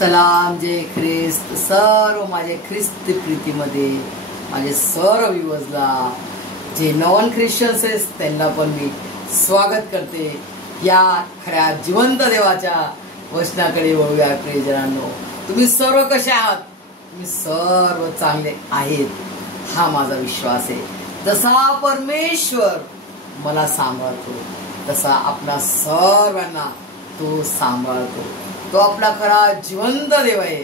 सलाम जय ख्रिस्त सर्व माझे ख्रिस्त प्रीतीमध्ये माझे सर्व व्ह्यूअर्सला जे नॉन ख्रिश्चन्स आहेत त्यांना पण मी स्वागत करते या खऱ्या जिवंत देवाच्या वचनाकडे वळूया प्रियजनांनो. तुम्ही सर्व कसे आहात? तुम्ही सर्व चांगले आहेत हा माझा विश्वास आहे. जसा परमेश्वर मला सांभाळतो तसा आपल्या सर्वांना तो सांभाळतो. तो आपला खरा जिवंत देव आहे.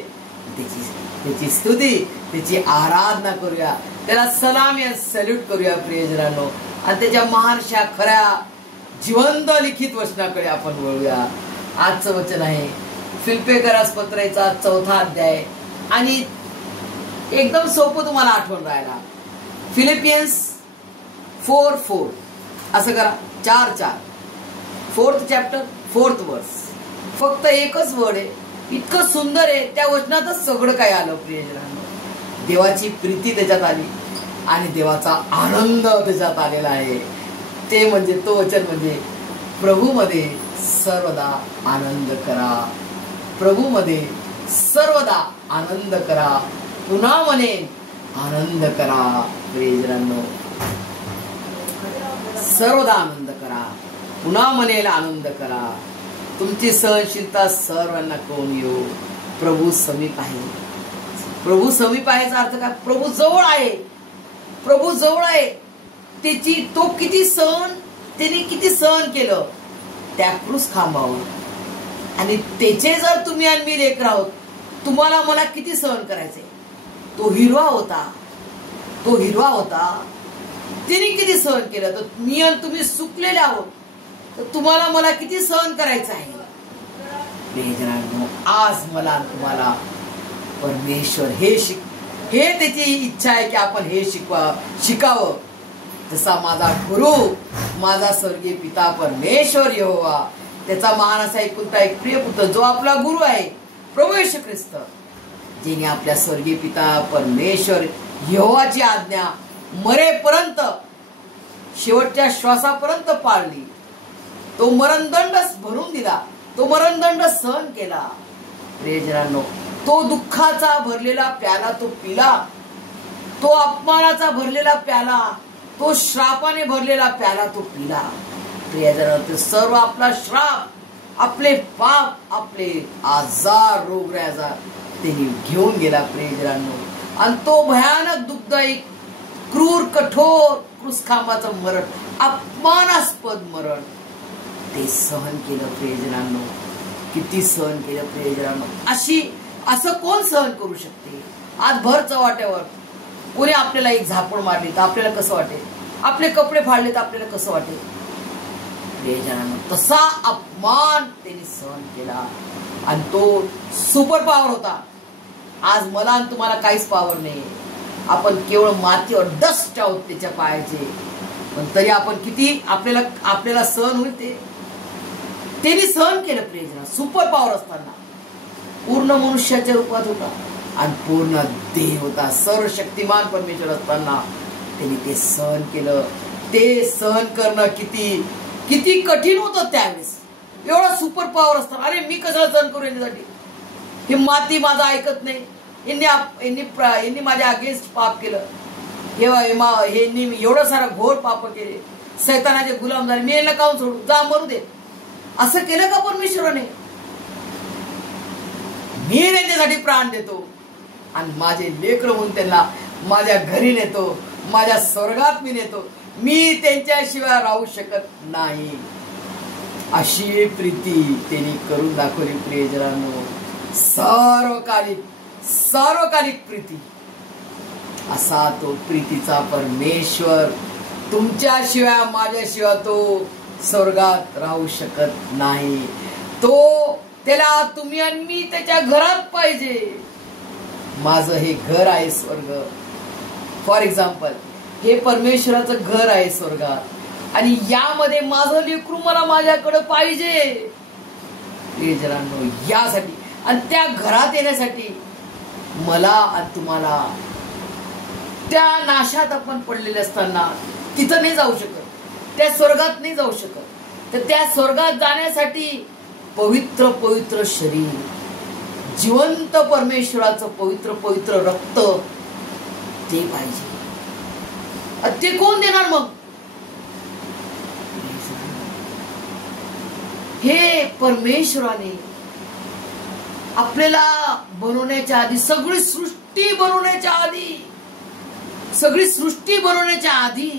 त्याची स्तुती त्याची आराधना करूया, त्याला सलाम या सॅल्यूट करूया प्रियजनांनो. आणि त्याच्या महानशा खऱ्या जिवंत लिखित वचनाकडे आपण वळूया. आजचं वचन आहे फिलिप्पियरास पत्राचा 4था अध्याय आणि एकदम सोपं तुम्हाला आठवण राहायला फिलिपियन्स 4:4 असं करा. 4:4 4th चॅप्टर 4th वर्स. फक्त एकच वर्ड आहे, इतकं सुंदर आहे. त्या वचनातच सगळं काय आलं प्रियजनांनो. देवाची प्रीती त्याच्यात आली आणि देवाचा आनंद त्याच्यात आलेला आहे. ते म्हणजे तो वचन म्हणजे प्रभूमध्ये सर्वदा आनंद करा. प्रभूमध्ये सर्वदा आनंद करा. पुन्हा म्हणे आनंद करा प्रियजनांनो. सर्वदा आनंद करा. पुन्हा म्हणेल आनंद करा. तुमची सहनशीलता सर्वांना कळून येऊ. प्रभू समीप आहे. प्रभू समीप आहेचा अर्थ काय? प्रभू जवळ आहे. प्रभू जवळ आहे. तो त्याने किती सहन केलं त्या क्रूस खांबावर. आणि त्याचे जर तुम्ही आणि मी लेकर आहोत, तुम्हाला मला किती सहन करायचे. तो हिरवा होता. त्याने किती सहन केलं. तर मी आणि तुम्ही सुकलेले आहोत, तर तुम्हाला मला किती सहन करायचं आहे. आज मला तुम्हाला परमेश्वर हे त्याची इच्छा आहे की आपण हे शिकावं. जसा माझा गुरु माझा स्वर्गीय पिता परमेश्वर यहोवा, त्याचा महान असा एकुलता एक प्रिय पुत्र जो आपला गुरु आहे प्रभू येशू ख्रिस्त, जिने आपल्या स्वर्गीय पिता परमेश्वर यहोवाची आज्ञा मरेपर्यंत शेवटच्या श्वासापर्यंत पाळली. तो मरणदंड भरून दिला. तो मरणदंड सहन केला. प्रियजनांनो, तो दुःखाचा भरलेला प्याला तो पिला. तो अपमानाचा भरलेला प्याला, तो श्रापाने भरलेला प्याला तो पिला. प्रियजनांनो, सर्व आपला श्राप, आपले पाप, आपले आजार, रोगराजार त्यांनी घेऊन गेला प्रियजनांनो. आणि तो भयानक दुःखदायी क्रूर कठोर क्रूसखांबाचं मरण, अपमानास्पद मरण ते सहन केलं प्रियजनांनो. किती सहन केलं प्रियजनांनो. असं कोण सहन करू शकते? आज भर चव्हाट्यावर कोणी आपल्याला एक झापड मारली तर आपल्याला कसं वाटेल? आपले कपडे फाडले तर आपल्याला कसं वाटेल? प्रियजनांनो, तसा अपमान त्यांनी सहन केला. आणि तो सुपर पॉवर होता. आज मला आणि तुम्हाला काहीच पॉवर नाही. आपण केवळ मातीवर डस्ट आहोत त्याच्या पायाचे. पण तरी आपण किती आपल्याला सहन होईल त्यांनी सहन केलं प्रियजना. सुपर पॉवर असताना पूर्ण मनुष्याच्या रूपात होता आणि पूर्ण देह होता. सर्वशक्तिमान परमेश्वर असताना त्यांनी ते सहन केलं. ते सहन करणं किती कठीण होतं त्यावेळेस. एवढा सुपर पॉवर असताना अरे मी कशाला सहन करू याच्यासाठी? ही माती माझं ऐकत नाही. यांनी माझ्या अगेन्स्ट पाप केलं. यांनी एवढं सारा घोर पाप केले. सैतानाचे गुलाम झाले. मी यांना काऊन सोडू? जा मरू दे. असं केलं का परमेश्वराने? मी त्यांच्यासाठी प्राण देतो आणि माझे लेकरं म्हणून त्यांना माझ्या घरी नेतो, माझ्या स्वर्गात मी नेतो. मी त्यांच्याशिवाय राहू शकत नाही. अशी प्रीती त्यांनी करून दाखवली प्रियजनांनो. सार्वकालिक प्रीती. असा तो प्रीतीचा परमेश्वर तुमच्याशिवाय माझ्याशिवाय तो स्वर्गात राहू शकत नाही. त्याला तुम्ही आणि मी त्याच्या घरात पाहिजे. माझं हे घर आहे स्वर्ग. फॉर एक्झाम्पल, हे परमेश्वराचं घर आहे स्वर्गात आणि यामध्ये माझं लेकरू मला माझ्याकडे पाहिजे प्रियजनांनो. यासाठी आणि त्या घरात येण्यासाठी मला आणि तुम्हाला त्या नाशात आपण पडलेले असताना तिथं नाही जाऊ शकत. त्या स्वर्गात नाही जाऊ शकत. तर त्या स्वर्गात जाण्यासाठी पवित्र शरीर जिवंत परमेश्वराचं पवित्र पवित्र रक्त ते पाहिजे. ते कोण देणार मग? हे परमेश्वराने आपल्याला बनवण्याच्या आधी, सगळी सृष्टी बनवण्याच्या आधी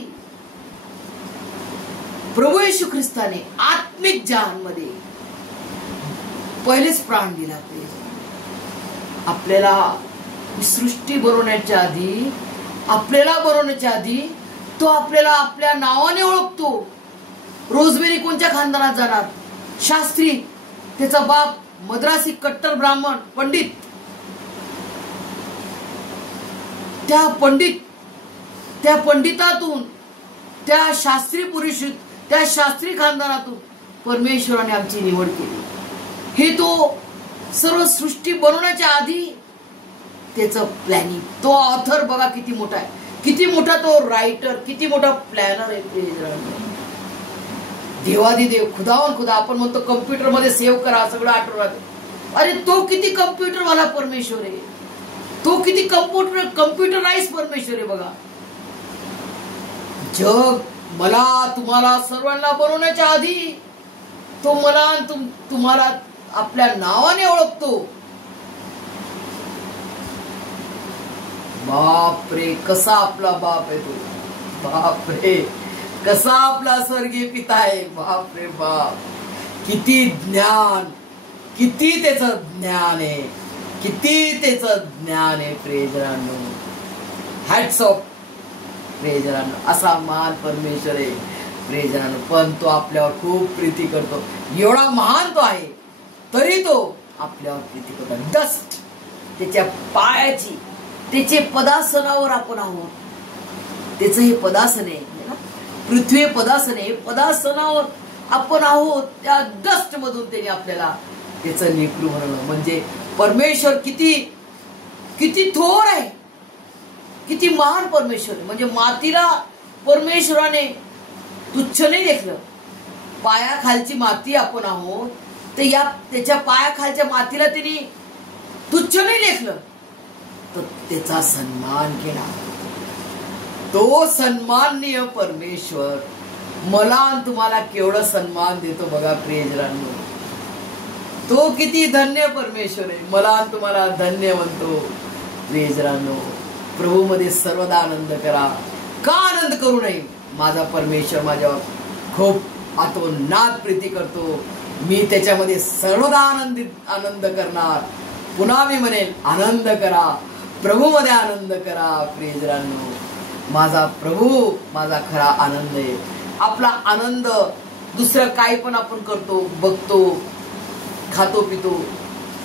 प्रभू येशू ख्रिस्ताने आत्मिक जहानमध्ये पहिलेच प्राण दिला. आपल्याला सृष्टी बनवण्याच्या आधी तो आपल्याला आपल्या नावाने ओळखतो. रोजमेरी कोणत्या खानदानात जाणार? शास्त्री, त्याचा बाप मद्रासी कट्टर ब्राह्मण पंडित. त्या पंडितातून, त्या शास्त्री खानदानातून परमेश्वराने आमची निवड केली. हे तो सर्व सृष्टी बनवण्याच्या आधी त्याचं प्लॅनिंग. तो ऑथर बघा किती मोठा आहे, किती मोठा तो रायटर, किती मोठा प्लॅनर आहे. देवादिदेव, खुदावन खुदा. आपण म्हणतो कम्प्युटर मध्ये सेव्ह करा, सगळं आठवण. अरे तो किती कम्प्युटर वाला परमेश्वर आहे, तो किती कम्प्युटराइज परमेश्वर आहे बघा. जग मला तुम्हाला सर्वांना बनवण्याच्या आधी तो मला तुम्हाला आपल्या नावाने ओळखतो. बापरे, कसा आपला बाप आहे तो. बापरे, कसा आपला स्वर्गीय पिता आहे. बापरे बाप, किती ज्ञान, किती त्याचं ज्ञान आहे, किती त्याचं ज्ञान आहे. प्रेजरांनो, हॅट्स ऑफ प्रेजरांनो. असा महान परमेश्वर आहे प्रेजरांनो. पण तो आपल्यावर खूप प्रीती करतो. एवढा महान तो आहे तरी तो आपल्यावर प्रीती करतो. डस्ट, त्याच्या पायाची, त्याचे पदासनावर आपण आहोत. त्याचं हे पदासन आहे, पृथ्वी पदासन आहे, पदासनावर आपण आहोत. त्या डस्ट मधून त्याने आपल्याला त्याचं लेकरू म्हणलं. म्हणजे परमेश्वर किती किती थोर आहे, किती महान परमेश्वर आहे. म्हणजे मातीला परमेश्वराने तुच्छ नाही लेखलं. पायाखालची माती आपण आहोत, तर त्याच्या पायाखालच्या मातीला त्यांनी तुच्छ नाही लेखलं, तर त्याचा सन्मान केला. तो सन्माननीय परमेश्वर मला आणि तुम्हाला केवढा सन्मान देतो बघा प्रियजनांनो. तो किती धन्य परमेश्वर आहे. मला आणि तुम्हाला धन्य म्हणतो प्रियजनांनो. प्रभू मध्ये सर्वदा आनंद करा. का आनंद करू नये? माझा परमेश्वर माझ्यावर खूप आतोनात प्रीती करतो. मी त्याच्यामध्ये सर्वदा आनंद करणार. पुन्हा मी म्हणेल, आनंद करा, प्रभू मध्ये आनंद करा. प्रियजनांनो, माझा प्रभू माझा खरा आनंद आहे. आपला आनंद दुसरं काही पण आपण करतो, बघतो, खातो पितो,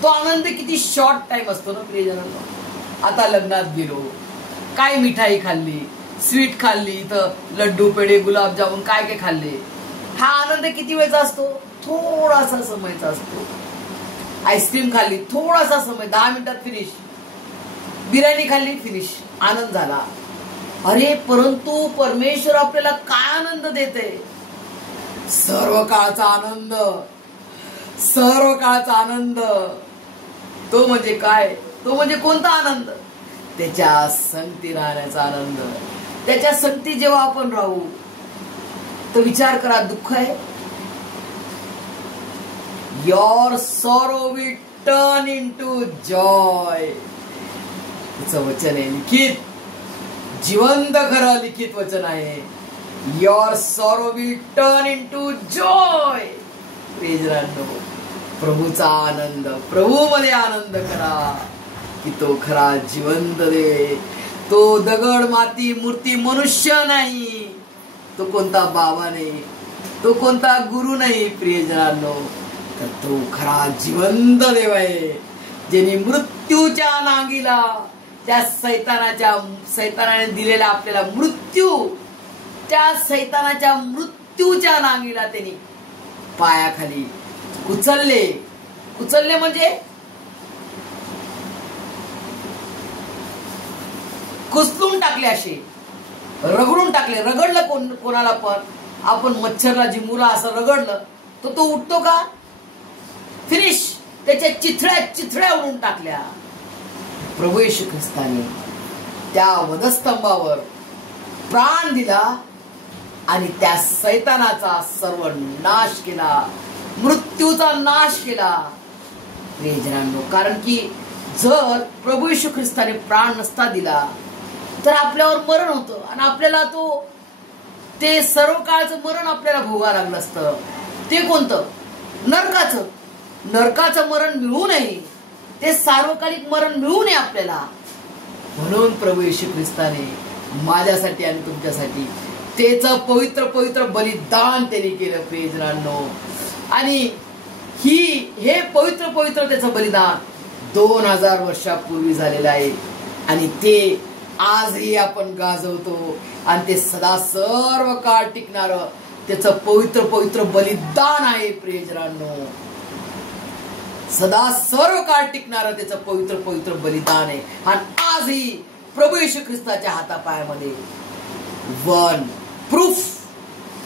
तो आनंद किती शॉर्ट टाइम असतो ना प्रियजनांनो. आता लग्नात गेलो, काय मिठाई खाल्ली, स्वीट खाल्ली, इथं लड्डू पेढे गुलाबजामुन काय काय खाल्ले, हा आनंद किती वेळचा असतो? थोडासा समयचा असतो. आईस्क्रीम खाल्ली, थोडासा समय, 10 मिनिटात फिनिश. बिर्याणी खाल्ली, फिनिश, आनंद झाला. अरे परंतु परमेश्वर आपल्याला काय आनंद देते? सर्व काळचा आनंद, सर्व काळचा आनंद. तो म्हणजे काय? तो म्हणजे कोणता आनंद? त्याच्या संगती राहण्याचा आनंद. त्याच्या संगती जेव्हा आपण राहू तर विचार करा, दुःख आहे, your sorrow will turn into joy. तिचं वचन आहे, लिखित, जिवंत खरं लिखित वचन आहे. your sorrow will turn into joy. प्रियजनांनो, प्रभूचा आनंद, प्रभू मध्ये आनंद करा की तो खरा जिवंत दे. तो दगड माती मूर्ती मनुष्य नाही, तो कोणता बाबा नाही, तो कोणता गुरु नाही प्रियजनांनो, तर तो खरा जिवंत देव आहे. ज्याने मृत्यूच्या नांगीला, त्या सैतानाने दिलेला आपल्याला मृत्यू, त्या सैतानाच्या मृत्यूच्या नांगीला त्यांनी पायाखाली उचलले. उचलले म्हणजे कुचलून टाकले, असे रगडून टाकले. रगडलं कोणाला पण, आपण मच्छरला, जिमुला असं रगडलं तर तो उठतो का? फिनिश, त्याच्या चिथळ्या उडून टाकल्या. प्रभू येशू ख्रिस्ताने त्या वधस्तंभावर प्राण दिला आणि त्या सैतानाचा सर्व नाश केला, मृत्यूचा नाश केला. प्रियजनांनो, कारण की जर प्रभू येशू ख्रिस्ताने प्राण नसता दिला तर आपल्यावर मरण होतं आणि आपल्याला ते सर्व काळचं मरण आपल्याला भोगावं लागलं असतं. ते कोणतं? नरकाचं मरण मिळू नये, ते सार्वकालिक मरण मिळू नये आपल्याला. म्हणून प्रभू येशू ख्रिस्ताने माझ्यासाठी आणि तुमच्यासाठी त्याचं पवित्र बलिदान त्यांनी केलं प्रियजनांनो. आणि हे पवित्र त्याचं बलिदान 2000 वर्षापूर्वी झालेलं आहे आणि ते आजही आपण गाजवतो आणि ते सदा सर्व काळ टिकणारं त्याचं पवित्र बलिदान आहे प्रियजनांनो. सदा सर्व काळ टिकणारं त्याचं पवित्र बलिदान आहे. आणि आजही प्रभू येशू ख्रिस्ताच्या हातापायामध्ये वन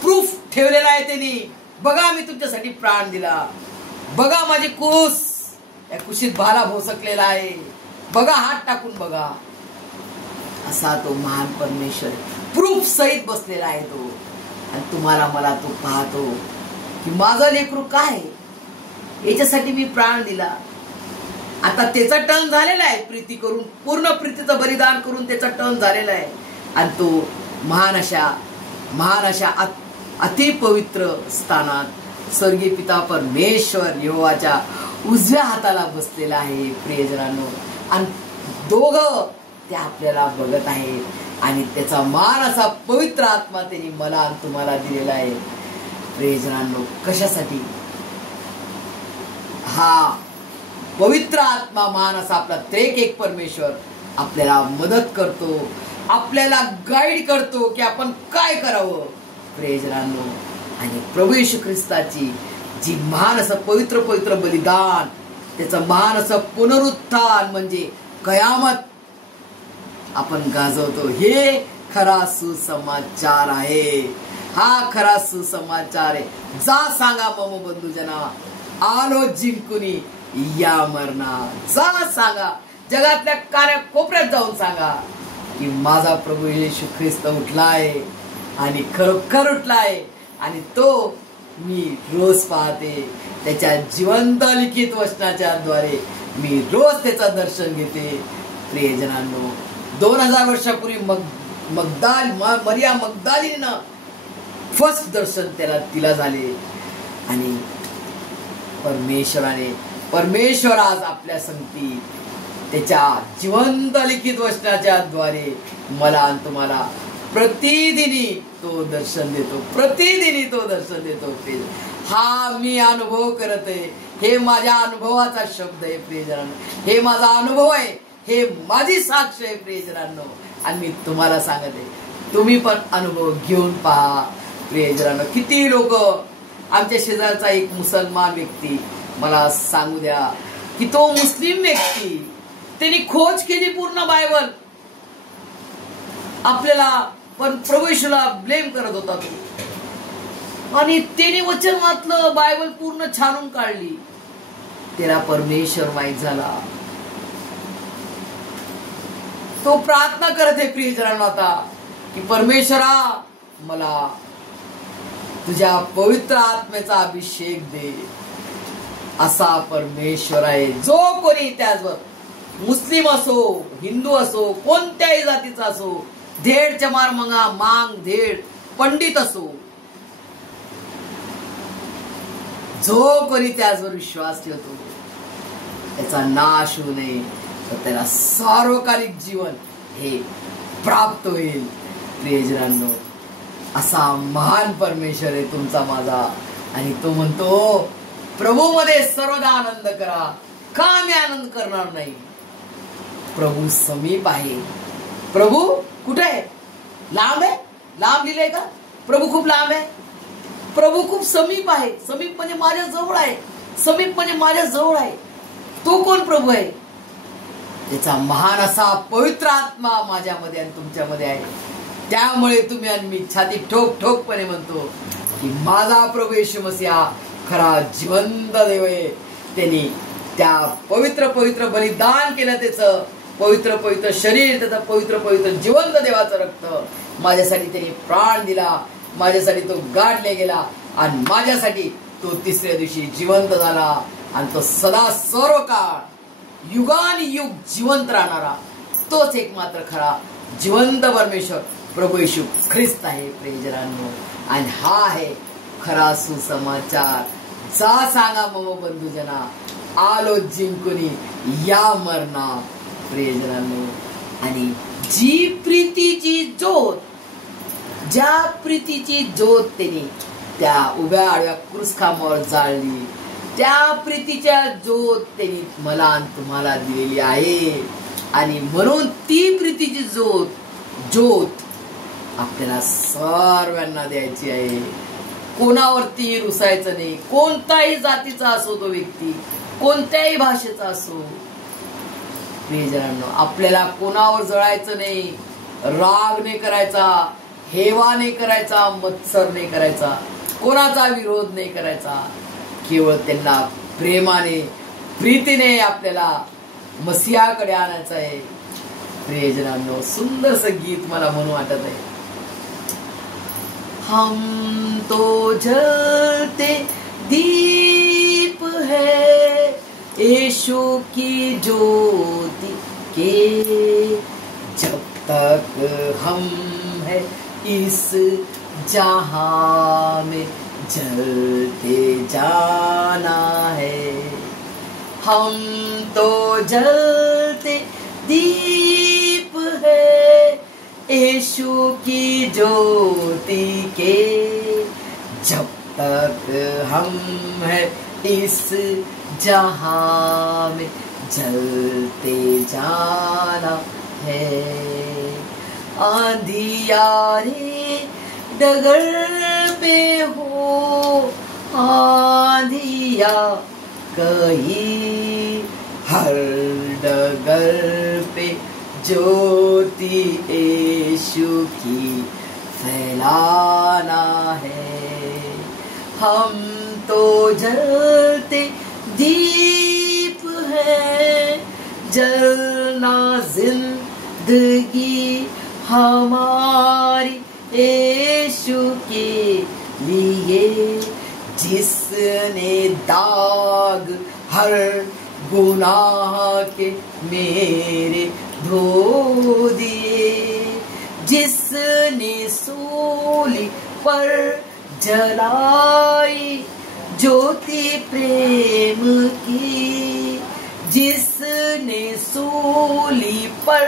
प्रूफ ठेवलेला आहे त्यांनी. बघा, मी तुमच्यासाठी प्राण दिला. बघा, माझी कुस, या कुशीत भाला भोसकलेला आहे. बघा, हात टाकून बघा. असा तो महान परमेश्वर प्रूफ सहित बसलेला आहे तो. आणि तुम्हाला मला तो पाहतो की माझं लेकरू काय, याच्यासाठी मी प्राण दिला. आता त्याचा टर्न झालेला आहे, प्रीती करून, पूर्ण प्रीतीचं बलिदान करून त्याचा टर्न झालेला आहे. आणि तो महान अशा अतिपवित्र स्थानात स्वर्गीय पिता परमेश्वर यहोवाच्या उजव्या हाताला बसलेला आहे प्रियजनांनो. आणि दोघं ते आपल्याला बघत आहे आणि त्याचा मान असा पवित्र आत्मा त्यांनी मला आणि तुम्हाला दिलेला आहे प्रियजनांनो. कशासाठी? हा पवित्र आत्मा, मान असा आपला त्रेक एक परमेश्वर आपल्याला मदत करतो, आपल्याला गाईड करतो की आपण काय करावं प्रियजनांनो. आणि प्रभू येशू ख्रिस्ताची जी महान असं पवित्र बलिदान, त्याचं महान असं पुनरुत्थान म्हणजे कयामत आपण गाजवतो. हे खरा सुसमाचार आहे. हा खरा सुसमाचार आहे. जा सांगा मम बंधुजना, आलो जिंकुनी या मरणा. जा सांगा, जगातल्या कोपऱ्यात जाऊन सांगा की माझा प्रभू येशू ख्रिस्त उठलाय आणि खरोखर उठलाय. आणि तो मी रोज पाहते. त्याच्या जिवंत लिखित वचनाच्या द्वारे मी रोज त्याचं दर्शन घेते प्रियजनांनो. 2000 वर्षापूर्वी मरिया मगदालीनं फर्स्ट दर्शन तिला झाले. आणि परमेश्वर आज आपल्या संगती त्याच्या जिवंत लिखित वचनाच्या द्वारे मला आणि तुम्हाला प्रतिदिनी तो दर्शन देतो. हा मी अनुभव करत आहे. हे माझ्या अनुभवाचा शब्द आहे प्रियजनांनो. हे माझा अनुभव आहे, हे माझी साक्ष आहे प्रियजनांनो. आणि मी तुम्हाला सांगत आहे, तुम्ही पण अनुभव घेऊन पहा प्रियजनांनो. किती लोक, आमच्या शेजारचा एक मुसलमान व्यक्ती मला सांगू द्या की तो मुस्लिम व्यक्ती, त्यांनी खोज केली पूर्ण बायबल. आपल्याला पण प्रभू येशूला ब्लेम करत होता तो. आणि त्याने वचन वाचलं, बायबल पूर्ण छानून काढली. त्याला परमेश्वर माहित झाला. तो प्रार्थना करत आहे प्रियजनांनो आता की परमेश्वरा, मला तुझ्या पवित्र आत्म्याचा अभिषेक दे. असा परमेश्वर आहे जो कोणी त्यावर, मुस्लिम असो, हिंदू असो, कोणत्याही जातीचा असो, धेड चमार मंगा मांग धेड पंडित असो, जो कोणी त्यावर विश्वास ठेवतो त्याचा नाश होऊ नये, तर त्याला सार्वकालिक जीवन हे प्राप्त होईल प्रियजनांनो. असा महान परमेश्वर आहे तुमचा माझा. आणि तो म्हणतो, प्रभू मध्ये सर्वदा आनंद करा. का मी आनंद करणार नाही? प्रभू समीप आहे. प्रभू कुठे आहे? लांब आहे? लांब लिहिलंय का? प्रभू खूप लांब आहे? प्रभू खूप समीप आहे. समीप म्हणजे माझ्या जवळ आहे. समीप म्हणजे माझ्या जवळ आहे. तो कोण प्रभू आहे? त्याचा महान असा पवित्र आत्मा माझ्यामध्ये आणि तुमच्यामध्ये आहे. त्यामुळे तुम्ही आणि मी छाती ठोकपणे म्हणतो की माझा प्रभू येशू मसीहा खरा जिवंत देव आहे. त्यांनी त्या पवित्र पवित्र बलिदान केलं, त्याचं पवित्र पवित्र शरीर, त्याचं पवित्र पवित्र जिवंत देवाचं रक्त माझ्यासाठी त्याने प्राण दिला, माझ्यासाठी तो गाडले गेला आणि माझ्यासाठी तो तिसऱ्या दिवशी जिवंत झाला आणि तो सदा सर्व काळ युगानुयुग जिवंत राहणारा तोच एकमात्र खरा जिवंत परमेश्वर प्रभू येशू ख्रिस्त आहे प्रियजनांनो. आणि हा आहे खरा सुसमाचार. जा सांगा मम बंधुजना, आलो जिंकुनी या मरणा प्रियजनांनो. आणि जी प्रीतीची ज्योत, ज्या प्रीतीची ज्योत त्याने त्या उभ्या आडव्या क्रूसखांबावर जाळली, त्या प्रीतीच्या ज्योत त्यांनी मला आणि तुम्हाला दिलेली आहे. आणि म्हणून ती प्रीतीची ज्योत आपल्याला सर्वांना द्यायची आहे. कोणावरती रुसायचं नाही. कोणताही जातीचा असो तो व्यक्ती, कोणत्याही भाषेचा असो प्रियजनांनो, आपल्याला कोणावर जळायचं नाही, राग नाही करायचा, हेवा नाही करायचा, मत्सर नाही करायचा, कोणाचा विरोध नाही करायचा. केवळ त्यांना प्रेमाने प्रीतीने आपल्याला मसीहाकडे आणायचं आहे. प्रियजनांनो, सुंदरसं गीत मला म्हणून वाटत आहे. हम तो जलते दीप है यीशु की ज्योति के, जब तक हम है इस जहां में जलते जाना है. हम तो जलते दीप है यीशु की ज्योति के, जब तक हम है इस जहां में जलते जाना है. अंधियारे डगर पे हो आंधिया कहीं, हर डगर पे ज्योति यीशु की फैलाना है. हम तो जलते दीप है, जलना जिंदगी हमारी यीशु के लिए, जिसने दाग हर गुनाह के मेरे धो दिए, जिसने सूली पर जलाई ज्योति प्रेम की, जिसने सूली पर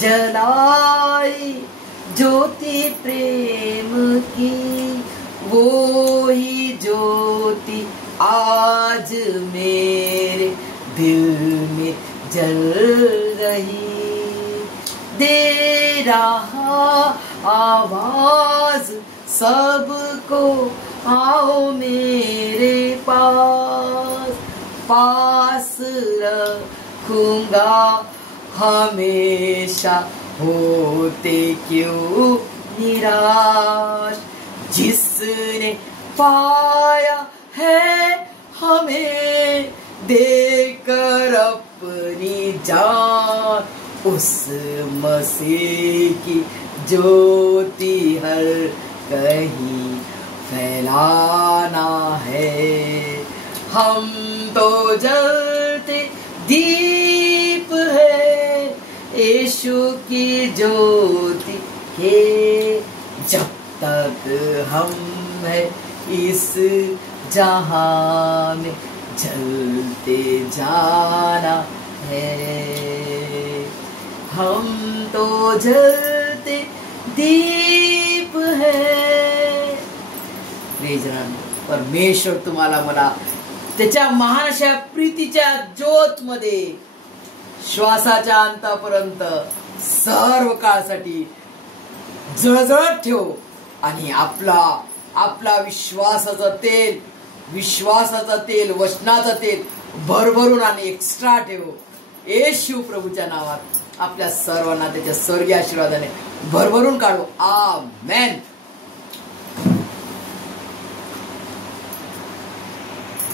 जलाई ज्योति प्रेम की, वो ही ज्योति आज मेरे दिल में जल रही, दे रहा आवाज सबको, आओ मेरे पास, पास रखूंगा हमेशा, होते क्यों निराश, जिसने पाया है हमें देकर अपनी जान, उस मसीह की ज्योति हर कहीं फैलाना है. हम तो जलते दीप है यीशु की ज्योति के, जब तक हम है इस जहां में जलते जाना है. हम तो जलते दीप है. परमेश्वर तुम्हाला मला त्याच्या महान अशा प्रीतीच्या ज्योत मध्ये श्वासाच्या अंतापर्यंत सर्व काळासाठी जळजळत ठेव. आणि आपला विश्वासाचं तेल वचनाचं तेल भरभरून आणि एक्स्ट्रा ठेव. येशू प्रभूच्या नावात आपल्या सर्वांना त्याच्या स्वर्गीय आशीर्वादाने भरभरून काढू. आमेन.